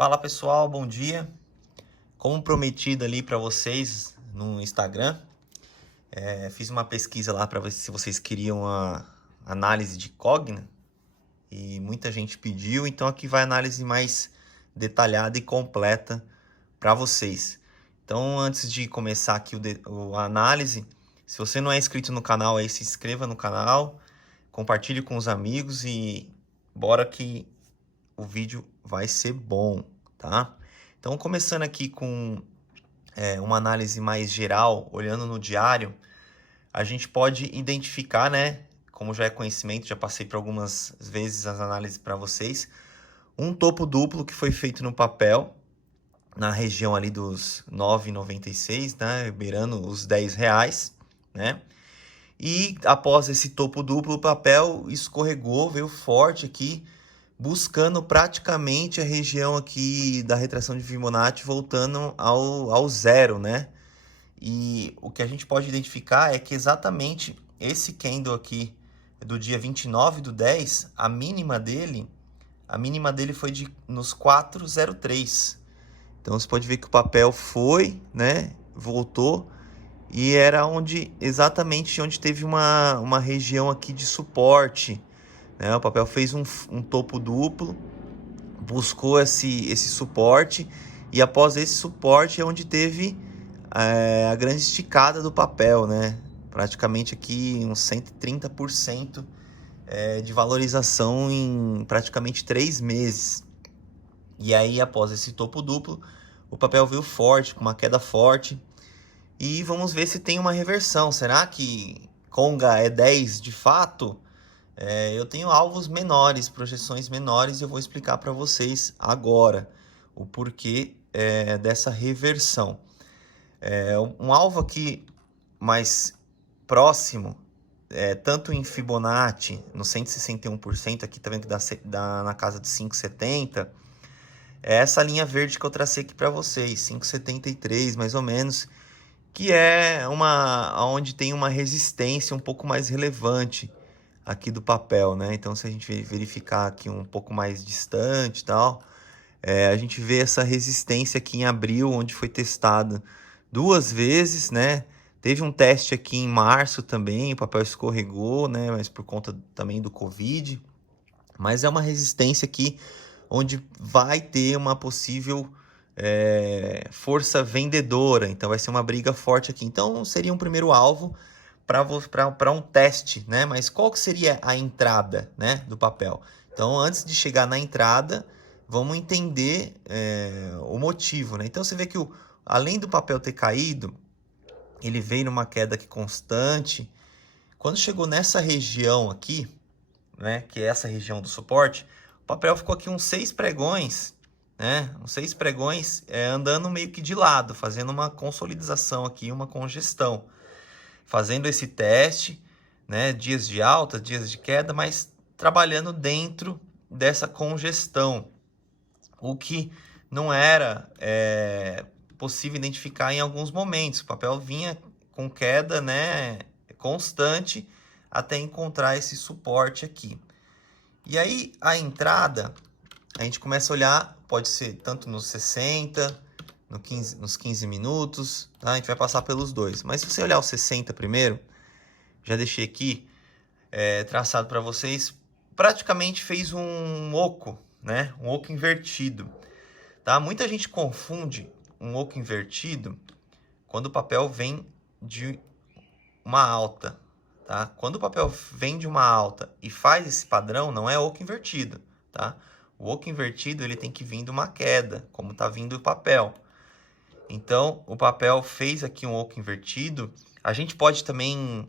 Fala pessoal, bom dia. Como prometido ali para vocês no Instagram, fiz uma pesquisa lá para ver se vocês queriam a análise de Cogna e muita gente pediu, então aqui vai a análise mais detalhada e completa para vocês. Então, antes de começar aqui a análise, se você não é inscrito no canal aí, se inscreva no canal, compartilhe com os amigos e bora que o vídeo vai ser bom, tá? Então, começando aqui com uma análise mais geral, olhando no diário, a gente pode identificar, né? Como já é conhecimento, já passei por algumas vezes as análises para vocês, um topo duplo que foi feito no papel, na região ali dos 9,96, né? Beirando os R$ 10, né? E após esse topo duplo, o papel escorregou, veio forte aqui, buscando praticamente a região aqui da retração de Fibonacci, voltando ao zero, né? E o que a gente pode identificar é que exatamente esse candle aqui do dia 29/10, a mínima dele foi nos 4,03. Então você pode ver que o papel foi, né? Voltou e era exatamente onde teve uma região aqui de suporte, né? O papel fez um topo duplo, buscou esse suporte, e após esse suporte é onde teve a grande esticada do papel, né? Praticamente aqui uns 130% de valorização em praticamente 3 meses. E aí, após esse topo duplo, o papel veio forte, com uma queda forte. E vamos ver se tem uma reversão. Será que Conga é 10 de fato? Eu tenho alvos menores, projeções menores, e eu vou explicar para vocês agora o porquê dessa reversão. Um alvo aqui mais próximo, tanto em Fibonacci, no 161%, aqui tá vendo que dá na casa de 5,70, é essa linha verde que eu tracei aqui para vocês, 5,73 mais ou menos, que é onde tem uma resistência um pouco mais relevante aqui do papel, né? Então, se a gente verificar aqui um pouco mais distante e tal, a gente vê essa resistência aqui em abril, onde foi testada 2 vezes, né? Teve um teste aqui em março também, o papel escorregou, né? Mas por conta também do Covid. Mas é uma resistência aqui onde vai ter uma possível força vendedora. Então vai ser uma briga forte aqui. Então seria um primeiro alvo para um teste, né? Mas qual que seria a entrada, né, do papel? Então, antes de chegar na entrada, vamos entender o motivo, né? Então você vê que além do papel ter caído, ele veio numa queda aqui constante. Quando chegou nessa região aqui, né, que é essa região do suporte, o papel ficou aqui uns 6 pregões, né? Uns 6 pregões andando meio que de lado, fazendo uma consolidação aqui, uma congestão, fazendo esse teste, né? Dias de alta, dias de queda, mas trabalhando dentro dessa congestão, o que não era possível identificar em alguns momentos. O papel vinha com queda, né, constante até encontrar esse suporte aqui. E aí a entrada, a gente começa a olhar, pode ser tanto nos 60, nos 15 minutos, tá? A gente vai passar pelos dois. Mas se você olhar os 60 primeiro, já deixei aqui traçado para vocês, praticamente fez um oco, né? Um oco invertido, tá? Muita gente confunde um oco invertido quando o papel vem de uma alta, tá? Quando o papel vem de uma alta e faz esse padrão, não é oco invertido, tá? O oco invertido ele tem que vir de uma queda, como está vindo o papel. Então, o papel fez aqui um oco invertido. A gente pode também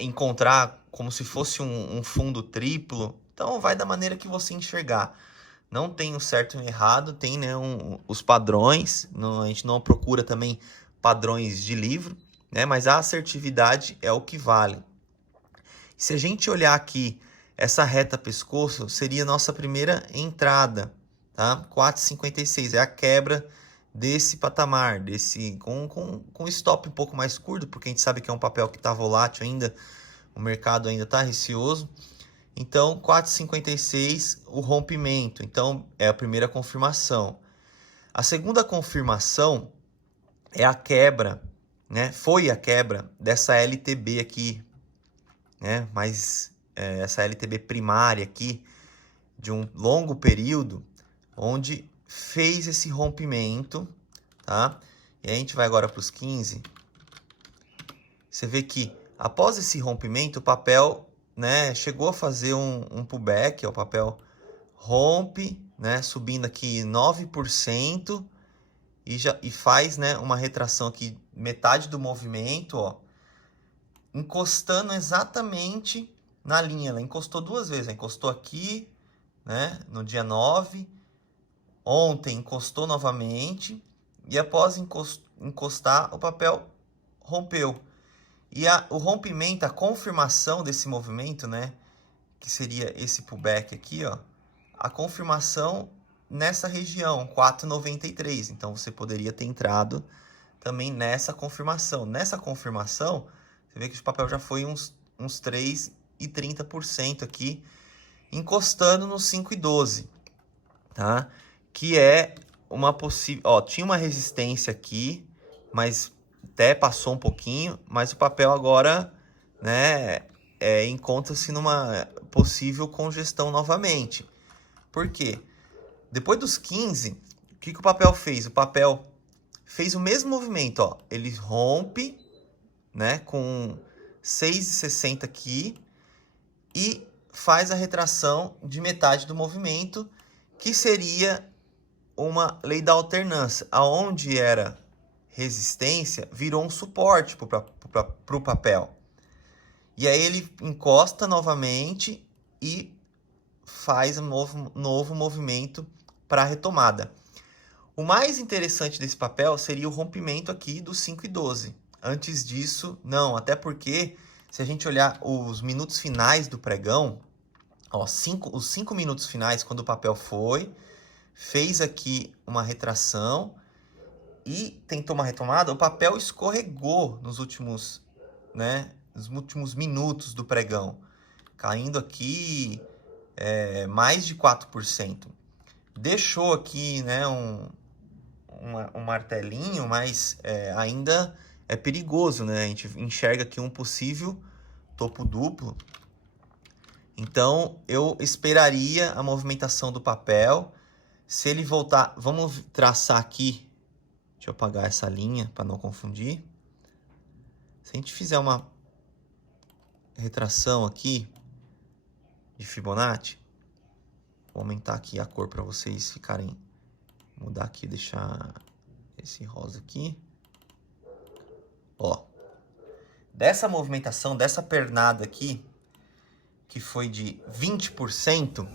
encontrar como se fosse um fundo triplo. Então, vai da maneira que você enxergar. Não tem o certo e o errado, tem, né, os padrões. Não, a gente não procura também padrões de livro, né, mas a assertividade é o que vale. Se a gente olhar aqui, essa reta pescoço seria a nossa primeira entrada, tá? 4,56 é a quebra desse patamar, com stop um pouco mais curto, porque a gente sabe que é um papel que está volátil ainda, o mercado ainda está receoso. Então, 4,56 o rompimento. Então, é a primeira confirmação. A segunda confirmação é a quebra, né? Foi a quebra dessa LTB aqui, né? Mas essa LTB primária aqui, de um longo período, onde fez esse rompimento, tá? E a gente vai agora para os 15. Você vê que após esse rompimento, o papel, né, chegou a fazer um pullback, ó, o papel rompe, né, subindo aqui 9% e faz, né, uma retração aqui, metade do movimento, ó, encostando exatamente na linha. Ela encostou duas vezes, ela encostou aqui, né, no dia 9, ontem encostou novamente e após encostar, o papel rompeu. E o rompimento, a confirmação desse movimento, né, que seria esse pullback aqui, ó, a confirmação nessa região, 4,93. Então, você poderia ter entrado também nessa confirmação. Nessa confirmação, você vê que o papel já foi uns 3,30% aqui, encostando no 5,12, tá? Que é uma possível... Ó, tinha uma resistência aqui, mas até passou um pouquinho, mas o papel agora, né, encontra-se numa possível congestão novamente. Por quê? Depois dos 15, o que o papel fez? O papel fez o mesmo movimento, ó. Ele rompe, né, com 6,60 aqui e faz a retração de metade do movimento, que seria uma lei da alternância, aonde era resistência, virou um suporte para o papel. E aí ele encosta novamente e faz um novo movimento para a retomada. O mais interessante desse papel seria o rompimento aqui do 5,12. Antes disso, não. Até porque, se a gente olhar os minutos finais do pregão, ó, os 5 minutos finais, quando o papel fez aqui uma retração e tentou uma retomada, o papel escorregou nos últimos minutos do pregão, caindo aqui mais de 4%. Deixou aqui, né, um martelinho, mas ainda é perigoso, né? A gente enxerga aqui um possível topo duplo. Então, eu esperaria a movimentação do papel. Se ele voltar, vamos traçar aqui. Deixa eu apagar essa linha para não confundir. Se a gente fizer uma retração aqui de Fibonacci, vou aumentar aqui a cor para vocês ficarem, mudar aqui, deixar esse rosa aqui. Ó, dessa movimentação, dessa pernada aqui, que foi de 20%,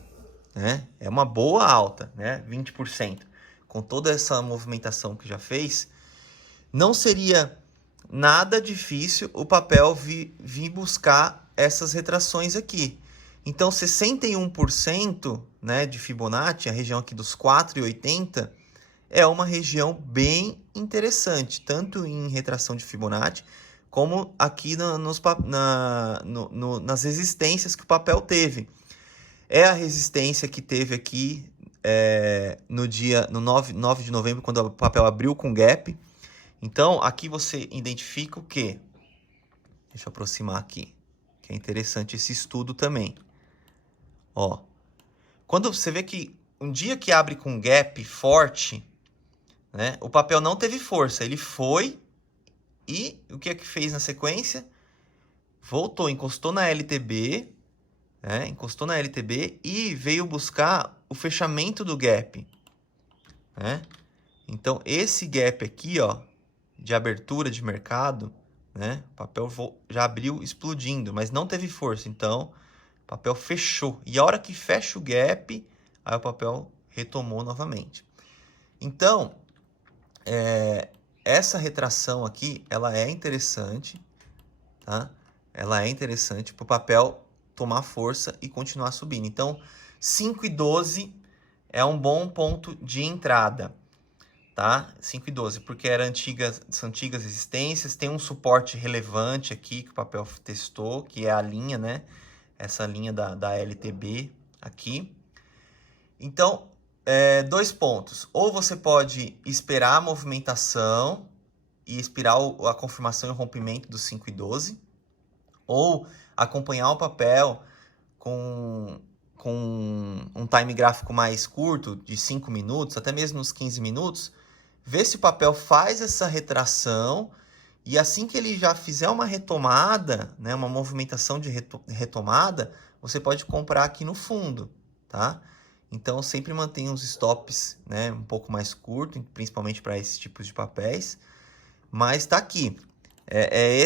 né? É uma boa alta, né? 20%. Com toda essa movimentação que já fez, não seria nada difícil o papel vir buscar essas retrações aqui. Então, 61%, né, de Fibonacci, a região aqui dos 4,80, é uma região bem interessante, tanto em retração de Fibonacci, como aqui nas resistências que o papel teve. É a resistência que teve aqui no 9 de novembro, quando o papel abriu com gap. Então, aqui você identifica o quê? Deixa eu aproximar aqui, que é interessante esse estudo também. Ó, quando você vê que um dia que abre com gap forte, né, o papel não teve força, ele foi e o que é que fez na sequência? Voltou, encostou na LTB, né, encostou na LTB e veio buscar o fechamento do gap, né? Então, esse gap aqui, ó, de abertura de mercado, né, o papel já abriu explodindo, mas não teve força, então o papel fechou. E a hora que fecha o gap, aí o papel retomou novamente. Então, essa retração aqui, ela é interessante, tá? Ela é interessante para o papel tomar força e continuar subindo. Então, 5,12 é um bom ponto de entrada, tá? 5,12, porque são antigas resistências, tem um suporte relevante aqui que o papel testou, que é a linha, né? essa linha da LTB aqui. Então, 2 pontos. Ou você pode esperar a movimentação e esperar a confirmação e o rompimento dos 5,12, ou acompanhar o papel com um time gráfico mais curto, de 5 minutos, até mesmo uns 15 minutos, ver se o papel faz essa retração, e assim que ele já fizer uma retomada, né, uma movimentação de retomada, você pode comprar aqui no fundo, tá? Então, sempre mantenha os stops, né, um pouco mais curto, principalmente para esses tipos de papéis. Mas tá aqui.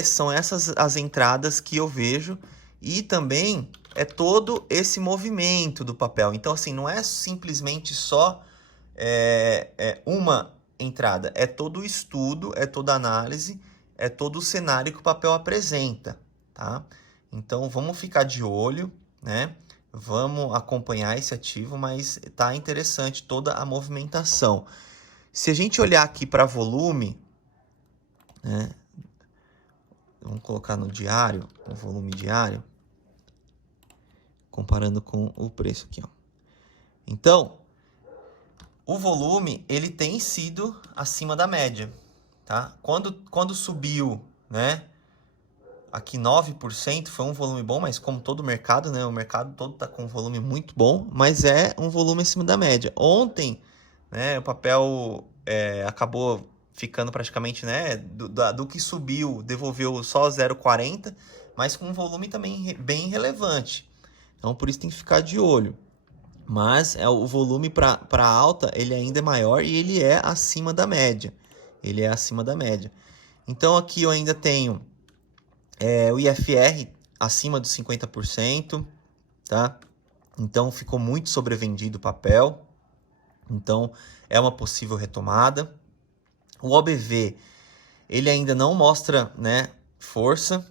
São essas as entradas que eu vejo. E também é todo esse movimento do papel. Então, assim, não é simplesmente só uma entrada. É todo o estudo, é toda a análise, é todo o cenário que o papel apresenta, tá? Então, vamos ficar de olho, né? Vamos acompanhar esse ativo, mas tá interessante toda a movimentação. Se a gente olhar aqui para volume, né? Vamos colocar no diário, o volume diário, comparando com o preço aqui, ó. Então, o volume, ele tem sido acima da média, tá? Quando subiu, né, aqui 9%, foi um volume bom, mas como todo o mercado, né, o mercado todo tá com um volume muito bom, mas é um volume acima da média. Ontem, né, o papel acabou ficando praticamente, né, do que subiu, devolveu só 0,40, mas com um volume também bem relevante. Então, por isso tem que ficar de olho. Mas o volume para alta, ele ainda é maior e ele é acima da média. Ele é acima da média. Então, aqui eu ainda tenho o IFR acima dos 50%, tá? Então, ficou muito sobrevendido o papel. Então, é uma possível retomada. O OBV, ele ainda não mostra, né, força.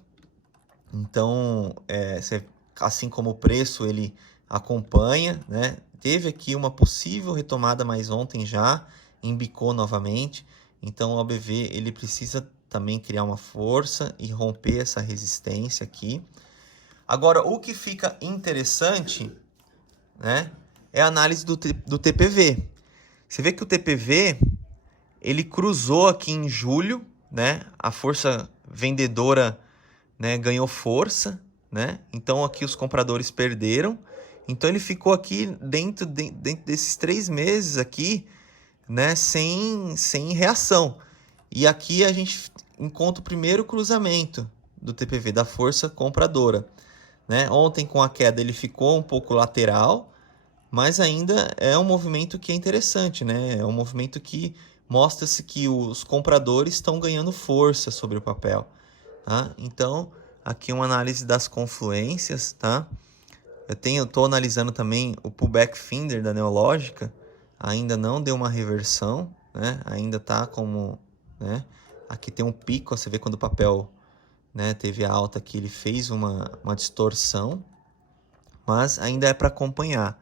Então, assim como o preço, ele acompanha, né? Teve aqui uma possível retomada, mas ontem já embicou novamente. Então, o OBV, ele precisa também criar uma força e romper essa resistência aqui. Agora, o que fica interessante, né, é a análise do TPV. Você vê que o TPV, ele cruzou aqui em julho, né? A força vendedora, né, ganhou força, né? Então aqui os compradores perderam. Então ele ficou aqui dentro desses 3 meses aqui, né, sem reação. E aqui a gente encontra o primeiro cruzamento do TPV, da força compradora, né? Ontem com a queda ele ficou um pouco lateral, mas ainda é um movimento que é interessante, né? É um movimento que mostra-se que os compradores estão ganhando força sobre o papel, tá? Então, aqui uma análise das confluências, tá? Eu estou analisando também o pullback Finder da Neológica, ainda não deu uma reversão, né? Ainda tá como, né? Aqui tem um pico, você vê quando o papel, né, teve a alta aqui, ele fez uma distorção, mas ainda é para acompanhar,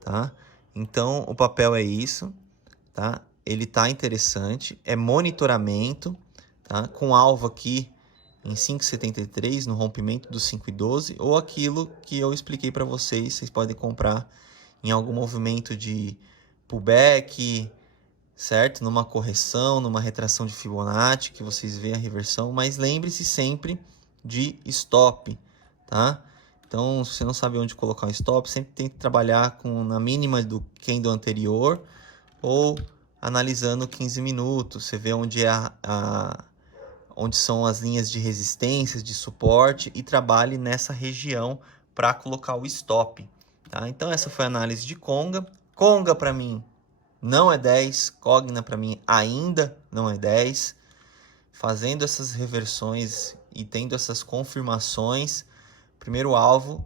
tá? Então, o papel é isso, tá? Ele tá interessante, é monitoramento, tá? Com alvo aqui em 5,73 no rompimento do 5,12, ou aquilo que eu expliquei para vocês, vocês podem comprar em algum movimento de pullback, certo? Numa correção, numa retração de Fibonacci, que vocês veem a reversão, mas lembre-se sempre de stop, tá? Então, se você não sabe onde colocar um stop, sempre tem que trabalhar na mínima do candle anterior ou analisando 15 minutos. Você vê onde onde são as linhas de resistência, de suporte, e trabalhe nessa região para colocar o stop, tá? Então, essa foi a análise de Conga. Conga, para mim, não é 10. Cogna, para mim, ainda não é 10. Fazendo essas reversões e tendo essas confirmações, primeiro alvo,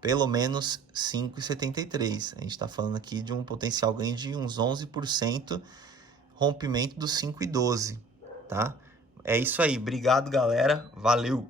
pelo menos 5,73. A gente está falando aqui de um potencial ganho de uns 11%, rompimento dos 5,12, tá? É isso aí. Obrigado, galera. Valeu!